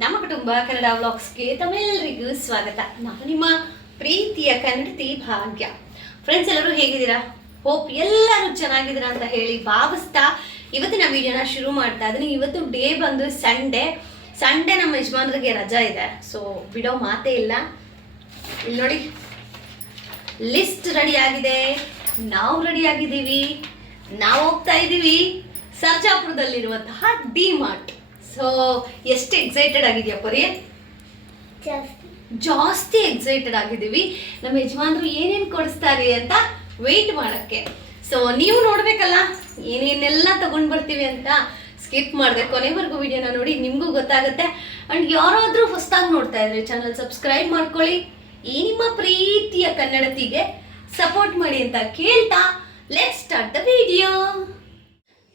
ನಮ್ಮ ಕುಟುಂಬ ಕನ್ನಡ ವ್ಲಾಗ್ಸ್ಗೆ ತಮ್ಮೆಲ್ಲರಿಗೂ ಸ್ವಾಗತ. ನಾನು ನಿಮ್ಮ ಪ್ರೀತಿಯ ಕನ್ನಡತಿ ಭಾಗ್ಯ. ಫ್ರೆಂಡ್ಸ್ ಎಲ್ಲರೂ ಹೇಗಿದ್ದೀರಾ? ಹೋಪ್ ಎಲ್ಲರೂ ಚೆನ್ನಾಗಿದ್ದೀರಾ ಅಂತ ಹೇಳಿ ಭಾವಿಸ್ತಾ ಇವತ್ತಿನ ವಿಡಿಯೋನ ಶುರು ಮಾಡ್ತಾ ಇದ್ದೀನಿ. ಇವತ್ತು ಡೇ ಬಂದು ಸಂಡೇ ಸಂಡೇ ನಮ್ಮ ಯಜಮಾನ್ರಿಗೆ ರಜಾ ಇದೆ. ಸೊ ಬಿಡೋ ಮಾತೇ ಇಲ್ಲ. ಇಲ್ಲಿ ನೋಡಿ. ಲಿಸ್ಟ್ ರೆಡಿ ಆಗಿದೆ. ನಾವು ರೆಡಿ ಆಗಿದ್ದೀವಿ. ನಾವು ಹೋಗ್ತಾ ಇದ್ದೀವಿ. ಸರ್ಜಾಪುರದಲ್ಲಿರುವಂತಹ ಡಿ ಮಾರ್ಟ್ ಸೊ ಎಷ್ಟು ಎಕ್ಸೈಟೆಡ್ ಆಗಿದೆಯಾ ಪರಿ? ಜಾಸ್ತಿ. ಜಾಸ್ತಿ ಎಕ್ಸೈಟೆಡ್ ಆಗಿದ್ದೀವಿ. ನಮ್ಮ ಯಜಮಾನ್ರು ಏನೇನು ಕೊಡಿಸ್ತಾರೆ ಅಂತ ವೆಯ್ಟ್ ಮಾಡೋಕ್ಕೆ. ಸೊ ನೀವು ನೋಡ್ಬೇಕಲ್ಲ ಏನೇನೆಲ್ಲ ತಗೊಂಡ್ ಬರ್ತೀವಿ ಅಂತ ಸ್ಕಿಪ್ ಮಾಡಿದೆ. ಕೊನೆವರೆಗೂ ವಿಡಿಯೋನ ನೋಡಿ ನಿಮಗೂ ಗೊತ್ತಾಗುತ್ತೆ. ಅಂಡ್ ಯಾರಾದರೂ ಹೊಸದಾಗಿ ನೋಡ್ತಾ ಇದ್ರೆ ಚಾನಲ್ ಸಬ್ಸ್ಕ್ರೈಬ್ ಮಾಡ್ಕೊಳ್ಳಿ. ಈ ನಿಮ್ಮ ಪ್ರೀತಿಯ ಕನ್ನಡತಿಗೆ ಸಪೋರ್ಟ್ ಮಾಡಿ ಅಂತ ಕೇಳ್ತಾ ಲೆಟ್ ಸ್ಟಾರ್ಟ್ ದ ವಿಡಿಯೋ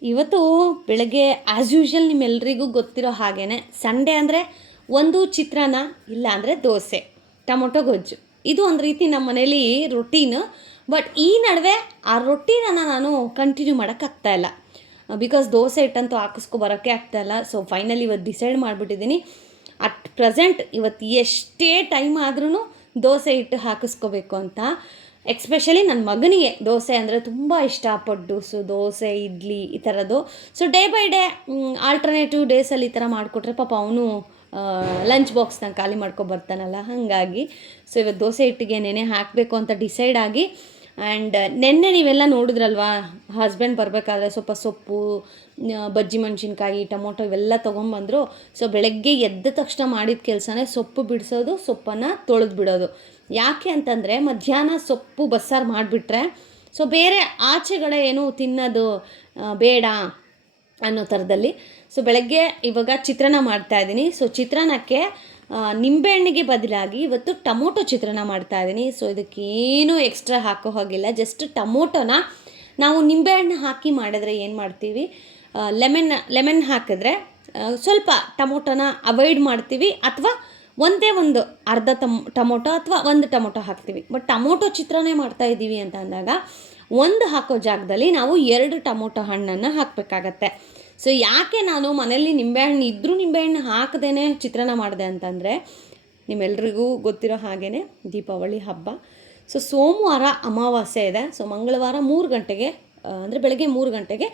ಇವತ್ತು ಬೆಳಗ್ಗೆ ಆ್ಯಸ್ ಯೂಶಲ್ ನಿಮ್ಮೆಲ್ಲರಿಗೂ ಗೊತ್ತಿರೋ ಹಾಗೇ ಸಂಡೇ ಅಂದರೆ ಒಂದು ಚಿತ್ರಾನ್ನ, ಇಲ್ಲ ಅಂದರೆ ದೋಸೆ, ಟೊಮೊಟೊ ಗೊಜ್ಜು. ಇದು ಒಂದು ರೀತಿ ನಮ್ಮ ಮನೇಲಿ ರೊಟೀನ್ ಬಟ್ ಈ ನಡುವೆ ಆ ರೊಟೀನನ್ನು ನಾನು ಕಂಟಿನ್ಯೂ ಮಾಡೋಕ್ಕಾಗ್ತಾ ಇಲ್ಲ. ಬಿಕಾಸ್ ದೋಸೆ ಹಿಟ್ಟಂತೂ ಹಾಕಿಸ್ಕೊ ಬರೋಕ್ಕೆ ಇಲ್ಲ ಸೊ ಫೈನಲಿ ಇವತ್ತು ಡಿಸೈಡ್ ಮಾಡಿಬಿಟ್ಟಿದ್ದೀನಿ ಅಟ್ ಪ್ರೆಸೆಂಟ್ ಇವತ್ತು ಎಷ್ಟೇ ಟೈಮ್ ಆದ್ರೂ ದೋಸೆ ಹಿಟ್ಟು ಹಾಕಿಸ್ಕೋಬೇಕು ಅಂತ. ಎಕ್ಸ್ಪೆಷಲಿ ನನ್ನ ಮಗನಿಗೆ ದೋಸೆ ಅಂದರೆ ತುಂಬ ಇಷ್ಟ ಪಡ್ಡು ಸೊ ದೋಸೆ, ಇಡ್ಲಿ ಈ ಥರದ್ದು so day by day alternative ಡೇಸಲ್ಲಿ ಈ ಥರ ಮಾಡಿಕೊಟ್ರೆ ಪಾಪ ಅವನು ಲಂಚ್ ಬಾಕ್ಸ್ನ ಖಾಲಿ ಮಾಡ್ಕೊಬರ್ತಾನಲ್ಲ ಹಾಗಾಗಿ. ಸೊ ಇವತ್ತು ದೋಸೆ ಹಿಟ್ಟಿಗೆ ನೆನೆ ಹಾಕಬೇಕು ಅಂತ ಡಿಸೈಡ್ ಆಗಿ ಆ್ಯಂಡ್ ನೆನ್ನೆ ನೀವೆಲ್ಲ ನೋಡಿದ್ರಲ್ವಾ ಹಸ್ಬೆಂಡ್ ಬರಬೇಕಾದ್ರೆ ಸ್ವಲ್ಪ ಸೊಪ್ಪು ಬಜ್ಜಿ ಮೆಣಸಿನ್ಕಾಯಿ, ಟೊಮೊಟೊ ಇವೆಲ್ಲ ತೊಗೊಂಬಂದರು. ಸೊ ಬೆಳಗ್ಗೆ ಎದ್ದ ತಕ್ಷಣ ಮಾಡಿದ ಕೆಲಸನೇ ಸೊಪ್ಪು ಬಿಡಿಸೋದು, ಸೊಪ್ಪನ್ನು ತೊಳೆದು ಬಿಡೋದು. ಯಾಕೆ ಅಂತಂದರೆ ಮಧ್ಯಾಹ್ನ ಸೊಪ್ಪು ಬಸ್ಸಾರು ಮಾಡಿಬಿಟ್ರೆ, ಸೊ ಬೇರೆ ಆಚೆಗಡೆ ಏನು ತಿನ್ನೋದು ಬೇಡ ಅನ್ನೋ ಥರದಲ್ಲಿ, ಸೊ ಬೆಳಗ್ಗೆ ಇವಾಗ ಚಿತ್ರಾನ್ನ ಮಾಡ್ತಾ ಇದ್ದೀನಿ. ಸೊ ಚಿತ್ರಾನ್ನಕ್ಕೆ ನಿಂಬೆಹಣ್ಣಿಗೆ ಬದಲಾಗಿ ಇವತ್ತು ಟೊಮೊಟೊ ಚಿತ್ರಾನ್ನ ಮಾಡ್ತಾ ಇದ್ದೀನಿ. ಸೊ ಇದಕ್ಕೇನು ಎಕ್ಸ್ಟ್ರಾ ಹಾಕೋ ಹಾಗಿಲ್ಲ. ಜಸ್ಟ್ ಟೊಮೊಟೊನ ನಾವು ನಿಂಬೆಹಣ್ಣು ಹಾಕಿ ಮಾಡಿದ್ರೆ ಏನು ಮಾಡ್ತೀವಿ? ಲೆಮನ್ ಲೆಮನ್ ಹಾಕಿದ್ರೆ ಸ್ವಲ್ಪ ಟೊಮೊಟೊನ ಅವಾಯ್ಡ್ ಮಾಡ್ತೀವಿ. ಅಥವಾ ಒಂದೇ ಒಂದು ಅರ್ಧ ಟಮ್ ಟೊಮೊಟೊ ಅಥವಾ ಒಂದು ಟೊಮೊಟೊ ಹಾಕ್ತೀವಿ. ಬಟ್ ಟೊಮೊಟೊ ಚಿತ್ರನೇ ಮಾಡ್ತಾ ಇದ್ದೀವಿ ಅಂತ ಅಂದಾಗ ಒಂದು ಹಾಕೋ ಜಾಗದಲ್ಲಿ ನಾವು ಎರಡು ಟೊಮೊಟೊ ಹಣ್ಣನ್ನು ಹಾಕಬೇಕಾಗತ್ತೆ. ಸೊ ಯಾಕೆ ನಾನು ಮನೇಲಿ ನಿಂಬೆಹಣ್ಣು ಇದ್ದರೂ ನಿಂಬೆಹಣ್ಣು ಹಾಕದೇನೆ ಚಿತ್ರಾನ್ನ ಮಾಡಿದೆ ಅಂತಂದರೆ ನಿಮ್ಮೆಲ್ರಿಗೂ ಗೊತ್ತಿರೋ ಹಾಗೇ ದೀಪಾವಳಿ ಹಬ್ಬ. ಸೊ ಸೋಮವಾರ ಅಮಾವಾಸ್ಯೆ ಇದೆ. ಸೊ ಮಂಗಳವಾರ ಮೂರು ಗಂಟೆಗೆ ಅಂದರೆ ಬೆಳಗ್ಗೆ ಮೂರು ಗಂಟೆಗೆ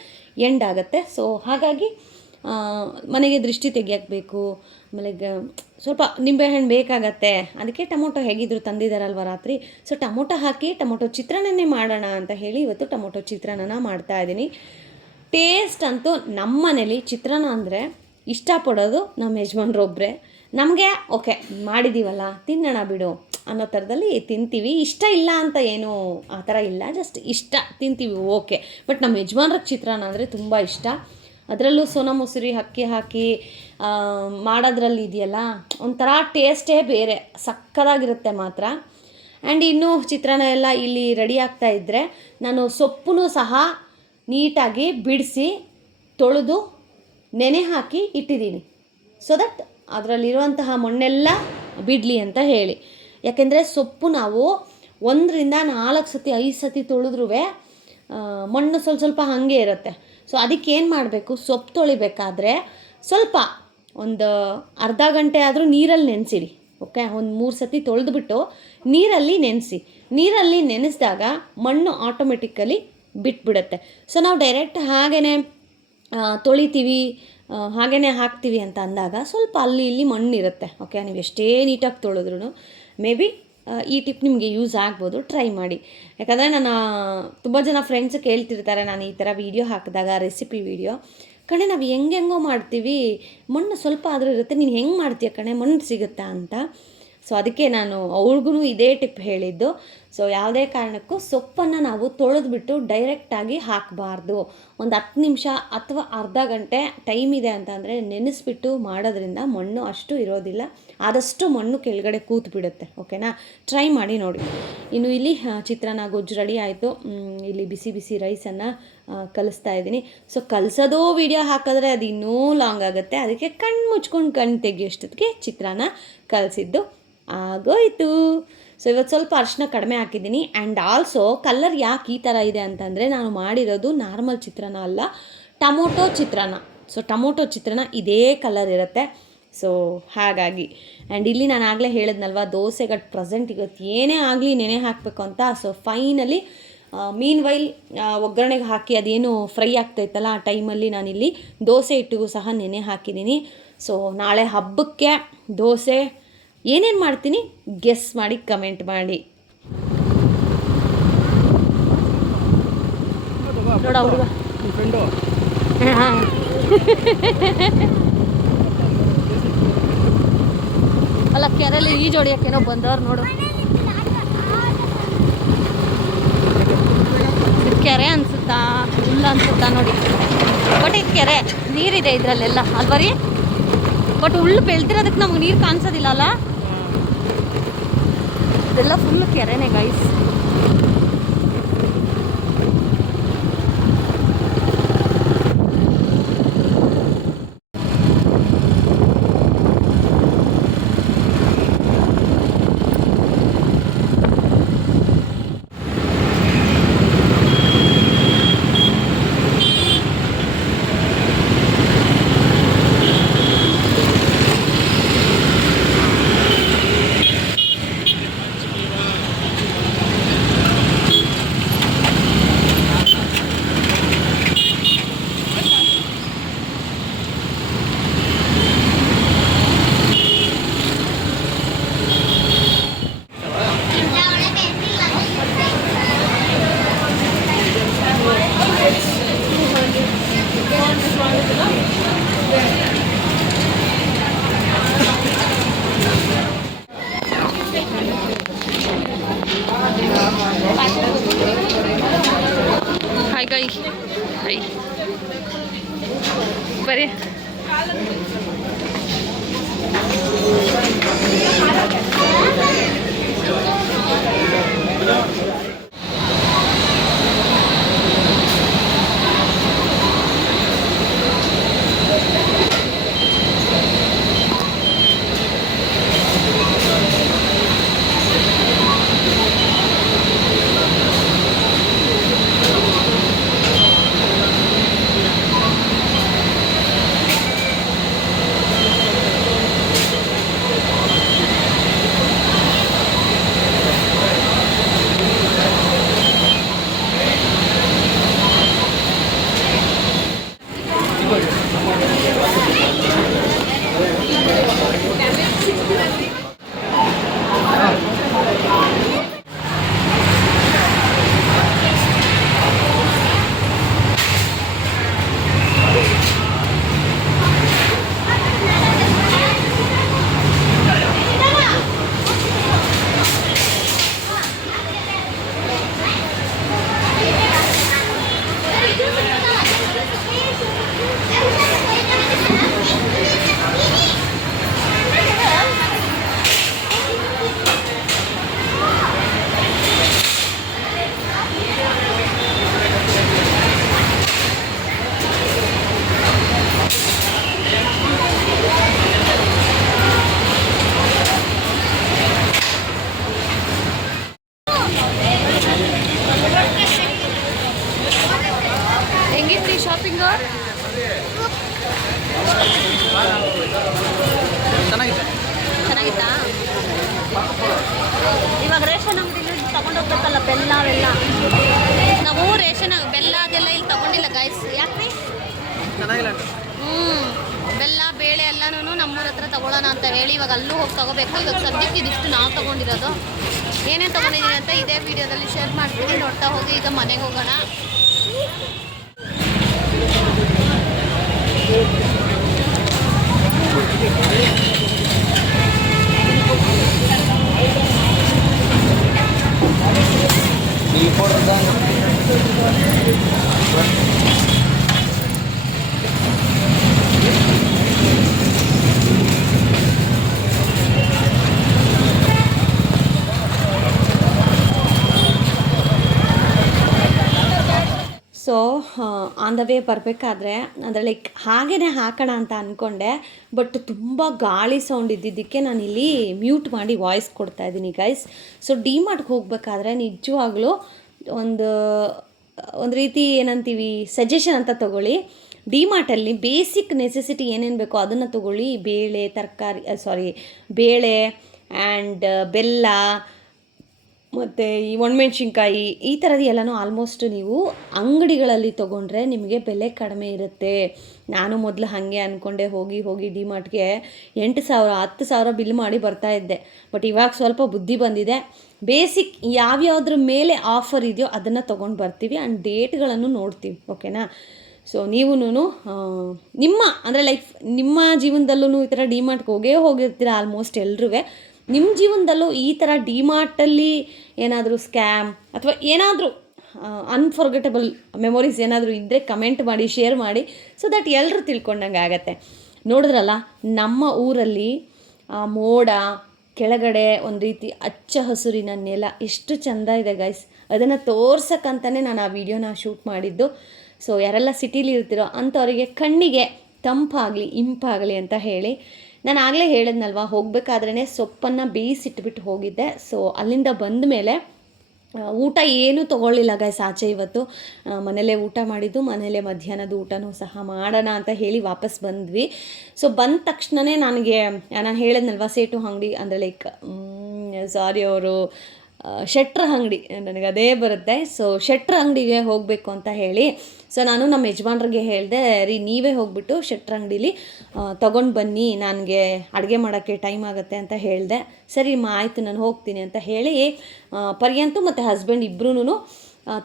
ಎಂಡ್ ಆಗುತ್ತೆ. ಸೊ ಹಾಗಾಗಿ ಮನೆಗೆ ದೃಷ್ಟಿ ತೆಗಿಯಬೇಕು ಆಮೇಲೆ ಸ್ವಲ್ಪ ನಿಂಬೆಹಣ್ಣು ಬೇಕಾಗತ್ತೆ. ಅದಕ್ಕೆ ಟೊಮೊಟೊ ಹೇಗಿದ್ರು ತಂದಿದ್ದಾರಲ್ವ ರಾತ್ರಿ? ಸೊ ಟೊಮೊಟೊ ಹಾಕಿ, ಟೊಮೊಟೊ ಚಿತ್ರಾನ್ನನೇ ಮಾಡೋಣ ಅಂತ ಹೇಳಿ ಇವತ್ತು ಟೊಮೊಟೊ ಚಿತ್ರಾನ್ನ ಮಾಡ್ತಾ ಇದ್ದೀನಿ. ಟೇಸ್ಟ್ ಅಂತೂ ನಮ್ಮ ಮನೇಲಿ ಚಿತ್ರಾನ್ನ ಅಂದರೆ ಇಷ್ಟಪಡೋದು ನಮ್ಮ ಯಜಮಾನ್ರೊಬ್ಬರೇ ನಮಗೆ ಓಕೆ ಮಾಡಿದ್ದೀವಲ್ಲ ತಿನ್ನೋಣ ಬಿಡು ಅನ್ನೋ ಥರದಲ್ಲಿ ತಿಂತೀವಿ. ಇಷ್ಟ ಇಲ್ಲ ಅಂತ ಏನು ಆ ಥರ ಇಲ್ಲ ಜಸ್ಟ್ ಇಷ್ಟ, ತಿಂತೀವಿ ಓಕೆ ಬಟ್ ನಮ್ಮ ಯಜಮಾನ್ರಿಗೆ ಚಿತ್ರಾನ್ನ ಅಂದರೆ ತುಂಬ ಇಷ್ಟ. ಅದರಲ್ಲೂ ಸೋನಾ ಮೊಸರಿ ಅಕ್ಕಿ ಹಾಕಿ ಮಾಡೋದ್ರಲ್ಲಿ ಇದೆಯಲ್ಲ, ಒಂಥರ ಟೇಸ್ಟೇ ಬೇರೆ, ಸಕ್ಕದಾಗಿರುತ್ತೆ ಮಾತ್ರ. ಆ್ಯಂಡ್ ಇನ್ನೂ ಚಿತ್ರಾನ್ನ ಎಲ್ಲ ಇಲ್ಲಿ ರೆಡಿ ಆಗ್ತಾ ಇದ್ದರೆ ನಾನು ಸೊಪ್ಪು ಸಹ ನೀಟಾಗಿ ಬಿಡಿಸಿ, ತೊಳೆದು, ನೆನೆ ಹಾಕಿ ಇಟ್ಟಿದ್ದೀನಿ. ಸೊ ದಟ್ ಅದರಲ್ಲಿರುವಂತಹ ಮಣ್ಣೆಲ್ಲ ಬಿಡಲಿ ಅಂತ ಹೇಳಿ. ಯಾಕೆಂದರೆ ಸೊಪ್ಪು ನಾವು ಒಂದರಿಂದ ನಾಲ್ಕು ಸತಿ, ಐದು ಸತಿ ತೊಳೆದ್ರೂ ಮಣ್ಣು ಸ್ವಲ್ಪ ಸ್ವಲ್ಪ ಹಾಗೆ ಇರುತ್ತೆ. ಸೊ ಅದಕ್ಕೆ ಏನು ಮಾಡಬೇಕು? ಸೊಪ್ಪು ತೊಳಿಬೇಕಾದ್ರೆ ಸ್ವಲ್ಪ ಒಂದು ಅರ್ಧ ಗಂಟೆ ಆದರೂ ನೀರಲ್ಲಿ ನೆನೆಸಿರಿ. ಓಕೆ ಒಂದು ಮೂರು ಸತಿ ತೊಳೆದುಬಿಟ್ಟು ನೀರಲ್ಲಿ ನೆನೆಸಿ. ನೀರಲ್ಲಿ ನೆನೆಸಿದಾಗ ಮಣ್ಣು ಆಟೋಮೆಟಿಕಲಿ ಬಿಟ್ಬಿಡುತ್ತೆ. ಸೊ ನಾವು ಡೈರೆಕ್ಟ್ ಹಾಗೇ ತೊಳಿತೀವಿ ಹಾಗೇ ಹಾಕ್ತೀವಿ ಅಂತ ಅಂದಾಗ ಸ್ವಲ್ಪ ಅಲ್ಲಿ ಇಲ್ಲಿ ಮಣ್ಣಿರುತ್ತೆ. ಓಕೆ ನೀವು ಎಷ್ಟೇ ನೀಟಾಗಿ ತೊಳೆದ್ರೂ ಮೇ ಬಿ ಈ ಟಿಪ್ ನಿಮಗೆ ಯೂಸ್ ಆಗ್ಬೋದು. ಟ್ರೈ ಮಾಡಿ. ಯಾಕಂದರೆ ನನ್ನ, ತುಂಬ ಜನ ಫ್ರೆಂಡ್ಸ್ ಕೇಳ್ತಿರ್ತಾರೆ, ನಾನು ಈ ಥರ ವೀಡಿಯೋ ಹಾಕಿದಾಗ ರೆಸಿಪಿ ವೀಡಿಯೋ ಕಣೆ, ನಾವು ಹೆಂಗೆಂಗೋ ಮಾಡ್ತೀವಿ. ಮಣ್ಣು ಸ್ವಲ್ಪ ಆದರೂ ಇರುತ್ತೆ. ನೀನು ಹೆಂಗೆ ಮಾಡ್ತೀಯ ಕಣೆ? ಮಣ್ಣು ಸಿಗುತ್ತಾ ಅಂತ. ಸೊ ಅದಕ್ಕೆ ನಾನು ಅವ್ರಿಗೂ ಇದೇ ಟಿಪ್ ಹೇಳಿದ್ದು. ಸೊ ಯಾವುದೇ ಕಾರಣಕ್ಕೂ ಸೊಪ್ಪನ್ನು ನಾವು ತೊಳೆದ್ಬಿಟ್ಟು ಡೈರೆಕ್ಟಾಗಿ ಹಾಕಬಾರ್ದು. ಒಂದು ಹತ್ತು ನಿಮಿಷ ಅಥವಾ ಅರ್ಧ ಗಂಟೆ ಟೈಮ್ ಇದೆ ಅಂತಂದರೆ ನೆನೆಸ್ಬಿಟ್ಟು ಮಾಡೋದ್ರಿಂದ ಮಣ್ಣು ಅಷ್ಟು ಇರೋದಿಲ್ಲ. ಆದಷ್ಟು ಮಣ್ಣು ಕೆಳಗಡೆ ಕೂತು ಬಿಡುತ್ತೆ ಓಕೆನಾ ಟ್ರೈ ಮಾಡಿ ನೋಡಿ. ಇನ್ನು ಇಲ್ಲಿ ಚಿತ್ರಾನ್ನ ಗೊಜ್ಜು ರೆಡಿ ಆಯಿತು. ಇಲ್ಲಿ ಬಿಸಿ ಬಿಸಿ ರೈಸನ್ನು ಕಲಿಸ್ತಾ ಇದ್ದೀನಿ. ಸೊ ಕಲಿಸೋದು ವಿಡಿಯೋ ಹಾಕಿದ್ರೆ ಅದು ಇನ್ನೂ ಲಾಂಗ್ ಆಗುತ್ತೆ. ಅದಕ್ಕೆ ಕಣ್ಣು ಮುಚ್ಕೊಂಡು ಕಣ್ಣು ತೆಗಿಯೋಷ್ಟೊತ್ತಿಗೆ ಚಿತ್ರಾನ್ನ ಕಲಿಸಿದ್ದು ಆಗೋಯ್ತು. ಸೊ ಇವತ್ತು ಸ್ವಲ್ಪ ಅರಿಶಿನ ಕಡಿಮೆ ಹಾಕಿದ್ದೀನಿ. ಆ್ಯಂಡ್ ಆಲ್ಸೋ ಕಲರ್ ಯಾಕೆ ಈ ಥರ ಇದೆ ಅಂತಂದರೆ ನಾನು ಮಾಡಿರೋದು ನಾರ್ಮಲ್ ಚಿತ್ರಾನ್ನ ಅಲ್ಲ, ಟೊಮೊಟೊ ಚಿತ್ರಾನ್ನ. ಸೊ ಟೊಮೊಟೊ ಚಿತ್ರಾನ್ನ ಇದೇ ಕಲರ್ ಇರುತ್ತೆ. ಸೊ ಹಾಗಾಗಿ. ಆ್ಯಂಡ್ ಇಲ್ಲಿ ನಾನು ಆಗಲೇ ಹೇಳಿದ್ನಲ್ವ ದೋಸೆಗಟ್ ಪ್ರೆಸೆಂಟ್ ಇವತ್ತು ಏನೇ ಆಗಲಿ ನೆನೆ ಹಾಕಬೇಕು ಅಂತ. ಸೊ ಫೈನಲಿ ಮೀನ್ ವೈಲ್ ಒಗ್ಗರಣೆಗೆ ಹಾಕಿ ಅದೇನು ಫ್ರೈ ಆಗ್ತೈತಲ್ಲ ಆ ಟೈಮಲ್ಲಿ ನಾನಿಲ್ಲಿ ದೋಸೆ ಹಿಟ್ಟಿಗೂ ಸಹ ನೆನೆ ಹಾಕಿದ್ದೀನಿ. ಸೊ ನಾಳೆ ಹಬ್ಬಕ್ಕೆ ದೋಸೆ. ಏನೇನು ಮಾಡ್ತೀನಿ? ಗೆಸ್ ಮಾಡಿ ಕಮೆಂಟ್ ಮಾಡಿ. ನೋಡ ಹುಡುಗ ಅಲ್ಲ ಕೆರೆಯಲ್ಲಿ ಈಜು ಹೊಡಿಯೋಕ್ಕೇನೋ ಬಂದವ್ರು ನೋಡು. ಇದು ಕೆರೆ ಅನ್ಸುತ್ತಾ? ಹುಲ್ಲು ಅನ್ಸುತ್ತಾ ನೋಡಿ. ಬಟ್ ಇದು ಕೆರೆ. ನೀರಿದೆ ಇದರಲ್ಲೆಲ್ಲ. ಅಲ್ವರಿ ಬಟ್ ಹುಲ್ಲು ಬೆಳೆದಿರೋದಕ್ಕೆ ನಮ್ಗೆ ನೀರು ಕಾಣಿಸೋದಿಲ್ಲ ಅಲ್ಲ? ಇದೆಲ್ಲ ಫುಲ್ ಕೆರೆನೇ ಗೈಸ್ ಹ್ಞೂ ಬೆಲ್ಲ ಬೇಳೆ ಎಲ್ಲನೂ ನಮ್ಮೂರ ಹತ್ರ ತಗೊಳ್ಳೋಣ ಅಂತ ಹೇಳಿ ಇವಾಗ ಅಲ್ಲೂ ಹೋಗಿ ತಗೋಬೇಕು. ಇವಾಗ ಸದ್ಯಕ್ಕೆ ಇದಿಷ್ಟು ನಾವು ತಗೊಂಡಿರೋದು. ಏನೇನು ತಗೊಂಡಿದ್ದೀನಿ ಅಂತ ಇದೇ ವಿಡಿಯೋದಲ್ಲಿ ಶೇರ್ ಮಾಡ್ತೀನಿ ನೋಡ್ತಾ ಹೋಗಿ ಈಗ ಮನೆಗೆ ಹೋಗೋಣ. ಸೊ ಆನ್ ದ ವೇ ಬರಬೇಕಾದ್ರೆ ಅಂದರೆ ಲೈಕ್ ಹಾಗೇ ಹಾಕೋಣ ಅಂತ ಅಂದ್ಕೊಂಡೆ ಬಟ್ ತುಂಬ ಗಾಳಿ ಸೌಂಡ್ ಇದ್ದಿದ್ದಕ್ಕೆ ನಾನು ಇಲ್ಲಿ ಮ್ಯೂಟ್ ಮಾಡಿ ವಾಯ್ಸ್ ಕೊಡ್ತಾ ಇದ್ದೀನಿ ಗೈಸ್ ಸೊ ಡಿಮಾರ್ಟ್ಗೆ ಹೋಗಬೇಕಾದ್ರೆ ನಿಜವಾಗ್ಲೂ ಒಂದು ಒಂದು ರೀತಿ ಏನಂತೀವಿ ಸಜೆಷನ್ ಅಂತ ತಗೊಳ್ಳಿ. ಡಿಮಾರ್ಟಲ್ಲಿ ಬೇಸಿಕ್ ನೆಸೆಸಿಟಿ ಏನೇನು ಬೇಕೋ ಅದನ್ನು ತಗೊಳ್ಳಿ. ಬೇಳೆ, ತರಕಾರಿ ಸಾರಿ ಬೇಳೆ ಆ್ಯಂಡ್ ಬೆಲ್ಲ ಮತ್ತು ಈ ಒಣಮೆಣ್ಸಿನ್ಕಾಯಿ ಈ ಥರದ್ದು ಎಲ್ಲನೂ ಆಲ್ಮೋಸ್ಟ್ ನೀವು ಅಂಗಡಿಗಳಲ್ಲಿ ತೊಗೊಂಡ್ರೆ ನಿಮಗೆ ಬೆಲೆ ಕಡಿಮೆ ಇರುತ್ತೆ. ನಾನು ಮೊದಲು ಹಾಗೆ ಅಂದ್ಕೊಂಡೆ ಹೋಗಿ ಹೋಗಿ ಡಿ ಮಾರ್ಟ್ಗೆ ಎಂಟು ಸಾವಿರ, ಹತ್ತು ಸಾವಿರ ಬಿಲ್ ಮಾಡಿ ಬರ್ತಾ ಇದ್ದೆ. ಬಟ್ ಇವಾಗ ಸ್ವಲ್ಪ ಬುದ್ಧಿ ಬಂದಿದೆ. ಬೇಸಿಕ್ ಯಾವ್ಯಾವ್ದ್ರ ಮೇಲೆ ಆಫರ್ ಇದೆಯೋ ಅದನ್ನು ತೊಗೊಂಡು ಬರ್ತೀವಿ ಆ್ಯಂಡ್ ಡೇಟ್ಗಳನ್ನು ನೋಡ್ತೀವಿ ಓಕೆನಾ ಸೊ ನೀವೂ ನಿಮ್ಮ, ಅಂದರೆ ಲೈಫ್ ನಿಮ್ಮ ಜೀವನದಲ್ಲೂ ಈ ಥರ ಡಿಮಾರ್ಟ್ಗೆ ಹೋಗೇ ಹೋಗಿರ್ತೀರ ಆಲ್ಮೋಸ್ಟ್ ಎಲ್ರೂ ನಿಮ್ಮ ಜೀವನದಲ್ಲೂ ಈ ಥರ ಡಿಮಾರ್ಟಲ್ಲಿ ಏನಾದರೂ ಸ್ಕ್ಯಾಮ್ ಅಥವಾ ಏನಾದರೂ ಅನ್ಫರ್ಗೆಟಬಲ್ ಮೆಮೊರೀಸ್ ಏನಾದರೂ ಇದ್ದರೆ ಕಮೆಂಟ್ ಮಾಡಿ ಶೇರ್ ಮಾಡಿ ಸೊ ದಟ್ ಎಲ್ಲರೂ ತಿಳ್ಕೊಂಡಂಗೆ ಆಗತ್ತೆ. ನೋಡಿದ್ರಲ್ಲ, ನಮ್ಮ ಊರಲ್ಲಿ ಮೋಡ, ಕೆಳಗಡೆ ಒಂದು ರೀತಿ ಅಚ್ಚ ಹಸುರಿನ ನೆಲ, ಎಷ್ಟು ಚೆಂದ ಇದೆ ಗೈಸ್ ಅದನ್ನು ತೋರ್ಸಕ್ಕಂತಲೇ ನಾನು ಆ ವಿಡಿಯೋನ ಶೂಟ್ ಮಾಡಿದ್ದು. ಸೊ ಯಾರೆಲ್ಲ ಸಿಟೀಲಿ ಇರ್ತೀರೋ ಅಂಥವರಿಗೆ ಕಣ್ಣಿಗೆ ತಂಪಾಗಲಿ, ಇಂಪಾಗಲಿ ಅಂತ ಹೇಳಿ ನಾನು ಆಗಲೇ ಹೇಳಿದ್ನಲ್ವ ಹೋಗಬೇಕಾದ್ರೇ ಸೊಪ್ಪನ್ನು ಬೇಯಿಸಿಟ್ಬಿಟ್ಟು ಹೋಗಿದ್ದೆ. ಸೊ ಅಲ್ಲಿಂದ ಬಂದ ಮೇಲೆ ಊಟ ಏನೂ ತೊಗೊಳ್ಳಿಲ್ಲ ಗೈಸ್ ಆಚೆ ಇವತ್ತು. ಮನೇಲೇ ಊಟ ಮಾಡಿದ್ದು ಮನೇಲೇ ಮಧ್ಯಾಹ್ನದ ಊಟನೂ ಸಹ ಮಾಡೋಣ ಅಂತ ಹೇಳಿ ವಾಪಸ್ ಬಂದ್ವಿ. ಸೊ ಬಂದ ತಕ್ಷಣವೇ ನನಗೆ ನಾನು ಹೇಳಿದ್ನಲ್ವ, ಸೇಟು ಅಂಗಡಿ, ಅಂದರೆ ಲೈಕ್ ಸಾರಿ ಅವರು ಶೆಟ್ರ ಅಂಗಡಿ, ನನಗೆ ಅದೇ ಬರುತ್ತೆ. ಸೊ ಶೆಟ್ರ ಅಂಗಡಿಗೆ ಹೋಗಬೇಕು ಅಂತ ಹೇಳಿ. ಸೊ ನಾನು ನಮ್ಮ ಯಜಮಾನ್ರಿಗೆ ಹೇಳಿದೆ, ರೀ, ನೀವೇ ಹೋಗ್ಬಿಟ್ಟು ಶೆಟ್ರ ಅಂಗಡೀಲಿ ತೊಗೊಂಡು ಬನ್ನಿ, ನನಗೆ ಅಡುಗೆ ಮಾಡೋಕ್ಕೆ ಟೈಮ್ ಆಗುತ್ತೆ ಅಂತ ಹೇಳಿದೆ. ಸರಿ, ಮಾ, ಆಯಿತು, ನಾನು ಹೋಗ್ತೀನಿ ಅಂತ ಹೇಳಿ ಪರ್ಯಂತು ಮತ್ತು ಹಸ್ಬೆಂಡ್ ಇಬ್ಬರೂ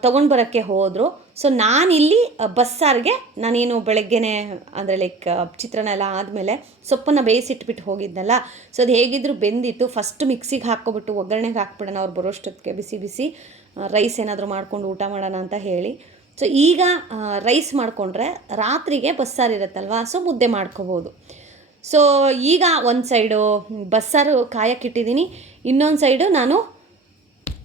ತೊಗೊಂಡು ಬರೋಕ್ಕೆ ಹೋದರು. ಸೊ ನಾನಿಲ್ಲಿ ಬಸ್ಸಾರಿಗೆ ನಾನೇನು ಬೆಳಗ್ಗೆನೆ, ಅಂದರೆ ಲೈಕ್ ಚಿತ್ರಣ ಎಲ್ಲ ಆದಮೇಲೆ ಸೊಪ್ಪನ್ನು ಬೇಯಿಸಿಟ್ಬಿಟ್ಟು ಹೋಗಿದ್ನಲ್ಲ. ಸೊ ಅದು ಹೇಗಿದ್ರು ಬೆಂದಿತ್ತು. ಫಸ್ಟ್ ಮಿಕ್ಸಿಗೆ ಹಾಕ್ಕೊಬಿಟ್ಟು ಒಗ್ಗರಣೆಗೆ ಹಾಕ್ಬಿಡೋಣ, ಅವ್ರು ಬರೋಷ್ಟೊತ್ತಿಗೆ ಬಿಸಿ ಬಿಸಿ ರೈಸ್ ಏನಾದರೂ ಮಾಡ್ಕೊಂಡು ಊಟ ಮಾಡೋಣ ಅಂತ ಹೇಳಿ. ಸೊ ಈಗ ರೈಸ್ ಮಾಡಿಕೊಂಡ್ರೆ ರಾತ್ರಿಗೆ ಬಸ್ಸಾರು ಇರುತ್ತಲ್ವ? ಸೊ ಮುದ್ದೆ ಮಾಡ್ಕೋಬೋದು. ಸೊ ಈಗ ಒಂದು ಸೈಡು ಬಸ್ಸಾರು ಕಾಯಕ್ಕಿಟ್ಟಿದ್ದೀನಿ ಇನ್ನೊಂದು ಸೈಡು ನಾನು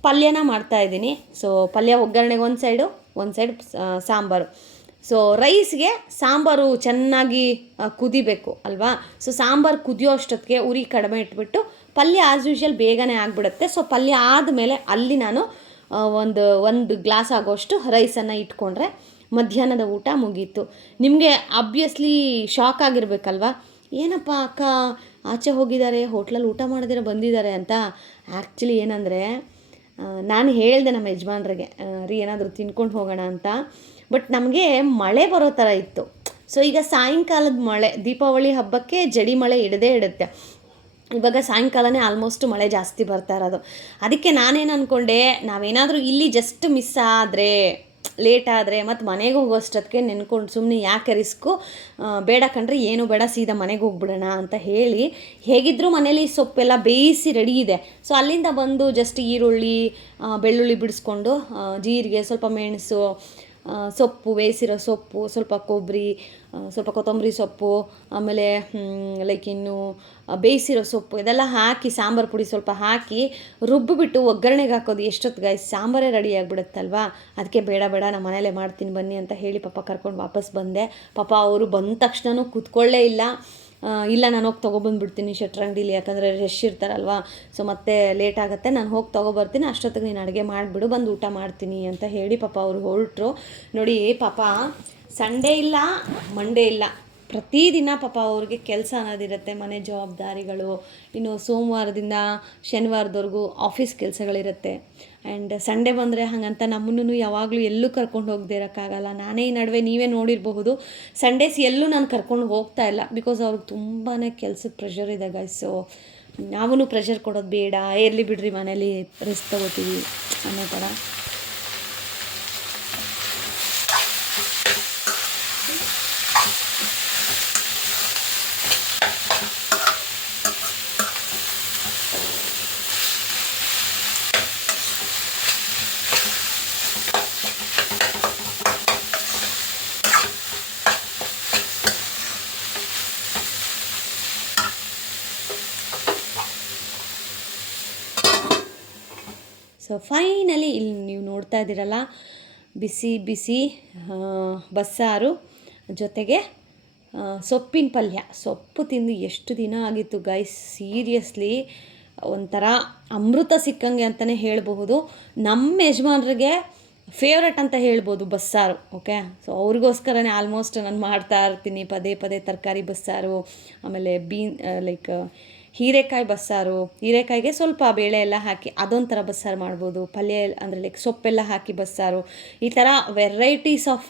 ಪಲ್ಯನ ಮಾಡ್ತಾ ಇದ್ದೀನಿ. ಸೊ ಪಲ್ಯ ಒಗ್ಗರಣೆಗೆ ಒಂದು ಸೈಡು ಒಂದು ಸೈಡ್ ಸಾಂಬಾರು. ಸೊ ರೈಸ್ಗೆ ಸಾಂಬಾರು ಚೆನ್ನಾಗಿ ಕುದಿಬೇಕು ಅಲ್ವಾ? ಸೊ ಸಾಂಬಾರು ಕುದಿಯೋ ಅಷ್ಟೊತ್ತಿಗೆ ಉರಿ ಕಡಿಮೆ ಇಟ್ಬಿಟ್ಟು ಪಲ್ಯ ಆಸ್ ಯೂಶಲ್ ಬೇಗನೆ ಆಗಿಬಿಡುತ್ತೆ. ಸೊ ಪಲ್ಯ ಆದಮೇಲೆ ಅಲ್ಲಿ ನಾನು ಒಂದು ಒಂದು ಗ್ಲಾಸ್ ಆಗೋಷ್ಟು ರೈಸನ್ನು ಇಟ್ಕೊಂಡ್ರೆ ಮಧ್ಯಾಹ್ನದ ಊಟ ಮುಗೀತು. ನಿಮಗೆ ಅಬ್ವಿಯಸ್ಲಿ ಶಾಕ್ ಆಗಿರಬೇಕಲ್ವಾ? ಏನಪ್ಪ ಅಕ್ಕ, ಆಚೆ ಹೋಗಿದ್ದಾರೆ ಹೋಟ್ಲಲ್ಲಿ ಊಟ ಮಾಡಿದಿರ ಬಂದಿದ್ದಾರೆ ಅಂತ. ಆ್ಯಕ್ಚುಲಿ ಏನಂದರೆ ನಾನು ಹೇಳಿದೆ ನಮ್ಮ ಯಜಮಾನ್ರಿಗೆ ರೀ ಏನಾದರೂ ತಿನ್ಕೊಂಡು ಹೋಗೋಣ ಅಂತ. ಬಟ್ ನಮಗೆ ಮಳೆ ಬರೋ ಥರ ಇತ್ತು. ಸೊ ಈಗ ಸಾಯಂಕಾಲದ ಮಳೆ, ದೀಪಾವಳಿ ಹಬ್ಬಕ್ಕೆ ಜಡಿ ಮಳೆ ಇಡದೇ ಇಡುತ್ತೆ ಇವಾಗ ಸಾಯಂಕಾಲನೇ ಆಲ್ಮೋಸ್ಟ್ ಮಳೆ ಜಾಸ್ತಿ ಬರ್ತಾ ಇರೋದು. ಅದಕ್ಕೆ ನಾನೇನು ಅಂದ್ಕೊಂಡೆ ನಾವೇನಾದರೂ ಇಲ್ಲಿ ಜಸ್ಟ್ ಮಿಸ್ ಆದರೆ ಲೇಟ್ ಆದರೆ ಮತ್ತು ಮನೆಗೆ ಹೋಗೋಷ್ಟೊತ್ತಿಗೆ ನೆನ್ಕೊಂಡು ಸುಮ್ಮನೆ ಯಾಕೆ ರಿಸ್ಕು? ಬೇಡ ಕಣ್ರಿ, ಏನು ಬೇಡ, ಸೀದಾ ಮನೆಗೆ ಹೋಗ್ಬಿಡೋಣ ಅಂತ ಹೇಳಿ ಹೇಗಿದ್ದರೂ ಮನೇಲಿ ಸೊಪ್ಪೆಲ್ಲ ಬೇಯಿಸಿ ರೆಡಿ ಇದೆ. ಸೊ ಅಲ್ಲಿಂದ ಬಂದು ಜಸ್ಟ್ ಈರುಳ್ಳಿ ಬೆಳ್ಳುಳ್ಳಿ ಬಿಡಿಸ್ಕೊಂಡು ಜೀರಿಗೆ, ಸ್ವಲ್ಪ ಮೆಣಸು ಸೊಪ್ಪು, ಬೇಯಿಸಿರೋ ಸೊಪ್ಪು, ಸ್ವಲ್ಪ ಕೊಬ್ಬರಿ ಸ್ವಲ್ಪ ಕೊತ್ತಂಬರಿ ಸೊಪ್ಪು, ಆಮೇಲೆ ಲೈಕ್ ಇನ್ನು ಬೇಯಿಸಿರೋ ಸೊಪ್ಪು, ಇದೆಲ್ಲ ಹಾಕಿ, ಸಾಂಬಾರು ಪುಡಿ ಸ್ವಲ್ಪ ಹಾಕಿ, ರುಬ್ಬಿಬಿಟ್ಟು ಒಗ್ಗರಣೆಗೆ ಹಾಕೋದು ಎಷ್ಟೊತ್ತು ಗಾಯ ಸಾಂಬಾರೇ ರೆಡಿ ಆಗಿಬಿಡುತ್ತಲ್ವಾ? ಅದಕ್ಕೆ ಬೇಡ ಬೇಡ ನಮ್ಮ ಮನೇಲೇ ಮಾಡ್ತೀನಿ ಬನ್ನಿ ಅಂತ ಹೇಳಿ ಪಾಪ ಕರ್ಕೊಂಡು ವಾಪಸ್ ಬಂದೆ. ಪಾಪ ಅವರು ಬಂದ ತಕ್ಷಣನೂ ಕೂತ್ಕೊಳ್ಳೇ ಇಲ್ಲ. ಇಲ್ಲ, ನಾನು ಹೋಗಿ ತೊಗೊಬಂದ್ಬಿಡ್ತೀನಿ ಶೆಟ್ರ್ ಅಂಗಡೀಲಿ, ಯಾಕಂದರೆ ರಶ್ ಇರ್ತಾರಲ್ವಾ. ಸೊ ಮತ್ತೆ ಲೇಟ್ ಆಗುತ್ತೆ, ನಾನು ಹೋಗಿ ತೊಗೊಬರ್ತೀನಿ ಅಷ್ಟೊತ್ತಿಗೆ ನೀನು ಅಡುಗೆ ಮಾಡಿಬಿಡು, ಬಂದು ಊಟ ಮಾಡ್ತೀನಿ ಅಂತ ಹೇಳಿ ಪಾಪ ಅವರು ಹೊರಟರು. ನೋಡಿ ಪಾಪ ಸಂಡೇ ಇಲ್ಲ ಮಂಡೇ ಇಲ್ಲ. ಪ್ರತಿದಿನ ಪಾಪ ಅವ್ರಿಗೆ ಕೆಲಸ ಅನ್ನೋದಿರುತ್ತೆ, ಮನೆ ಜವಾಬ್ದಾರಿಗಳು, ಇನ್ನು ಸೋಮವಾರದಿಂದ ಶನಿವಾರದವರೆಗೂ ಆಫೀಸ್ ಕೆಲಸಗಳಿರುತ್ತೆ. ಆ್ಯಂಡ್ ಸಂಡೇ ಬಂದರೆ ಹಾಗಂತ ನಮ್ಮನ್ನು ಯಾವಾಗಲೂ ಎಲ್ಲೂ ಕರ್ಕೊಂಡು ಹೋಗದೆ ಇರೋಕ್ಕಾಗಲ್ಲ. ನಾನೇ ಈ ನಡುವೆ ನೀವೇ ನೋಡಿರಬಹುದು ಸಂಡೇಸ್ ಎಲ್ಲೂ ನಾನು ಕರ್ಕೊಂಡು ಹೋಗ್ತಾ ಇಲ್ಲ. ಬಿಕಾಸ್ ಅವ್ರಿಗೆ ತುಂಬಾ ಕೆಲಸದ ಪ್ರೆಷರ್ ಇದೆ ಸೊ ನಾವೂ ಪ್ರೆಷರ್ ಕೊಡೋದು ಬೇಡ. ಎಲ್ಲಿ ಬಿಡ್ರಿ ಮನೇಲಿ ರೆಸ್ಟ್ ತಗೋತೀವಿ ಅನ್ನೋ ಥರ. ಸೊ ಫೈನಲಿ ಇಲ್ಲಿ ನೀವು ನೋಡ್ತಾ ಇದ್ದೀರಲ್ಲ, ಬಿಸಿ ಬಿಸಿ ಬಸ್ಸಾರು ಜೊತೆಗೆ ಸೊಪ್ಪಿನ ಪಲ್ಯ. ಸೊಪ್ಪು ತಿಂದು ಎಷ್ಟು ದಿನ ಆಗಿತ್ತು ಗೈಸ್ ಸೀರಿಯಸ್ಲಿ ಒಂಥರ ಅಮೃತ ಸಿಕ್ಕಂಗೆ ಅಂತಲೇ ಹೇಳಬಹುದು. ನಮ್ಮ ಯಜಮಾನ್ರಿಗೆ ಫೇವ್ರೆಟ್ ಅಂತ ಹೇಳ್ಬೋದು ಬಸ್ಸಾರು ಓಕೆ ಸೊ ಅವ್ರಿಗೋಸ್ಕರನೇ ಆಲ್ಮೋಸ್ಟ್ ನಾನು ಮಾಡ್ತಾ ಇರ್ತೀನಿ, ಪದೇ ಪದೇ ತರಕಾರಿ, ಬಸ್ಸಾರು, ಆಮೇಲೆ ಬೀನ್ ಲೈಕ್ ಹೀರೆಕಾಯಿ ಬಸ್ಸಾರು, ಹೀರೆಕಾಯಿಗೆ ಸ್ವಲ್ಪ ಬೇಳೆ ಎಲ್ಲ ಹಾಕಿ ಅದೊಂಥರ ಬಸ್ಸಾರು ಮಾಡ್ಬೋದು. ಪಲ್ಯ ಅಂದರೆ ಲೈಕ್ ಸೊಪ್ಪೆಲ್ಲ ಹಾಕಿ ಬಸ್ಸಾರು. ಈ ಥರ ವೆರೈಟೀಸ್ ಆಫ್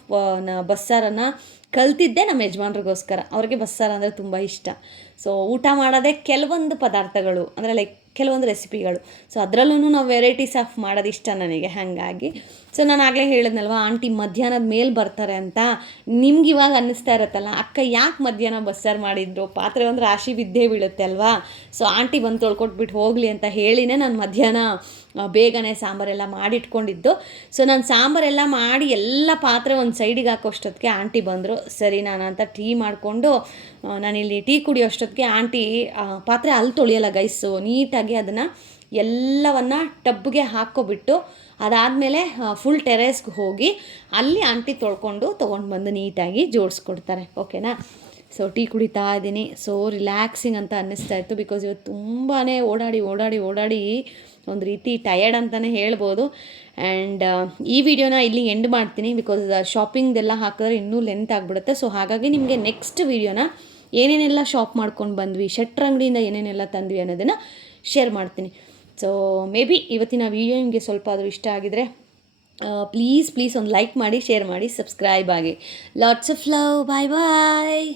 ಬಸ್ಸಾರನ್ನು ಕಲ್ತಿದ್ದೆ ನಮ್ಮ ಯಜಮಾನ್ರಿಗೋಸ್ಕರ. ಅವ್ರಿಗೆ ಬಸ್ಸಾರು ಅಂದರೆ ತುಂಬ ಇಷ್ಟ. ಸೊ ಊಟ ಮಾಡೋದೇ ಕೆಲವೊಂದು ಪದಾರ್ಥಗಳು. ಅಂದರೆ ಲೈಕ್ ಕೆಲವೊಂದು ರೆಸಿಪಿಗಳು ಸೊ ಅದರಲ್ಲೂ ನಾವು ವೆರೈಟೀಸ್ ಆಫ್ ಮಾಡೋದು ಇಷ್ಟ ನನಗೆ, ಹಾಗಾಗಿ. ಸೊ ನಾನು ಆಗಲೇ ಹೇಳಿದ್ನಲ್ವ, ಆಂಟಿ ಮಧ್ಯಾಹ್ನದ ಮೇಲೆ ಬರ್ತಾರೆ ಅಂತ? ನಿಮ್ಗೆ ಇವಾಗ ಅನ್ನಿಸ್ತಾ ಇರುತ್ತಲ್ಲ, ಅಕ್ಕ ಯಾಕೆ ಮಧ್ಯಾಹ್ನ ಬಸ್ಸಾರು ಮಾಡಿದ್ರು? ಪಾತ್ರೆ ಒಂದು ರಾಶಿ ಬಿದ್ದೇ ಬೀಳುತ್ತೆ ಅಲ್ವಾ? ಸೊ ಆಂಟಿ ಬಂದು ತೊಳ್ಕೊಟ್ಬಿಟ್ಟು ಹೋಗಲಿ ಅಂತ ಹೇಳಿನೇ ನಾನು ಮಧ್ಯಾಹ್ನ ಬೇಗನೆ ಸಾಂಬಾರೆಲ್ಲ ಮಾಡಿಟ್ಕೊಂಡಿದ್ದು. ಸೊ ನಾನು ಸಾಂಬಾರೆಲ್ಲ ಮಾಡಿ ಎಲ್ಲ ಪಾತ್ರೆ ಒಂದು ಸೈಡಿಗೆ ಹಾಕೋಷ್ಟೊತ್ತಿಗೆ ಆಂಟಿ ಬಂದರು, ಸರಿ ನಾನು ಅಂತ ಟೀ ಮಾಡಿಕೊಂಡು ನಾನಿಲ್ಲಿ ಟೀ ಕುಡಿಯೋ ಅಷ್ಟೊತ್ತಿಗೆ ಆಂಟಿ ಪಾತ್ರೆ ಅಲ್ಲಿ ತೊಳೆಯಲ್ಲ ಗೈಸು ನೀಟಾಗಿ ಅದನ್ನು ಎಲ್ಲವನ್ನು ಟಬ್ಗೆ ಹಾಕ್ಕೊಬಿಟ್ಟು ಅದಾದಮೇಲೆ ಫುಲ್ ಟೆರೇಸ್ಗೆ ಹೋಗಿ ಅಲ್ಲಿ ಆಂಟಿ ತೊಳ್ಕೊಂಡು ತೊಗೊಂಡು ಬಂದು ನೀಟಾಗಿ ಜೋಡಿಸ್ಕೊಡ್ತಾರೆ ಓಕೆನಾ ಸೊ ಟೀ ಕುಡಿತಾ ಇದ್ದೀನಿ. ಸೊ ರಿಲ್ಯಾಕ್ಸಿಂಗ್ ಅಂತ ಅನ್ನಿಸ್ತಾ ಇತ್ತು ಬಿಕಾಸ್ ಇವತ್ತು ತುಂಬಾ ಓಡಾಡಿ ಓಡಾಡಿ ಓಡಾಡಿ ಒಂದು ರೀತಿ ಟಯರ್ಡ್ ಅಂತಲೇ ಹೇಳ್ಬೋದು. ಆ್ಯಂಡ್ ಈ ವಿಡಿಯೋನ ಇಲ್ಲಿ ಎಂಡ್ ಮಾಡ್ತೀನಿ ಬಿಕಾಸ್ ಶಾಪಿಂಗ್ದೆಲ್ಲ ಹಾಕಿದ್ರೆ ಇನ್ನೂ ಲೆಂತ್ ಆಗಿಬಿಡುತ್ತೆ. ಸೊ ಹಾಗಾಗಿ ನಿಮಗೆ ನೆಕ್ಸ್ಟ್ ವಿಡಿಯೋನ ಏನೇನೆಲ್ಲ ಶಾಪ್ ಮಾಡ್ಕೊಂಡು ಬಂದ್ವಿ ಶೆಟ್ರ್ ಅಂಗಡಿಯಿಂದ ಏನೇನೆಲ್ಲ ತಂದ್ವಿ ಅನ್ನೋದನ್ನು ಶೇರ್ ಮಾಡ್ತೀನಿ. ಸೊ ಮೇ ಬಿ ಇವತ್ತಿನ ವಿಡಿಯೋ ನಿಮಗೆ ಸ್ವಲ್ಪ ಆದರೂ ಇಷ್ಟ ಆಗಿದರೆ ಪ್ಲೀಸ್ ಪ್ಲೀಸ್ ಒಂದು ಲೈಕ್ ಮಾಡಿ ಶೇರ್ ಮಾಡಿ ಸಬ್ಸ್ಕ್ರೈಬ್ ಆಗಿ. Lots of love bye bye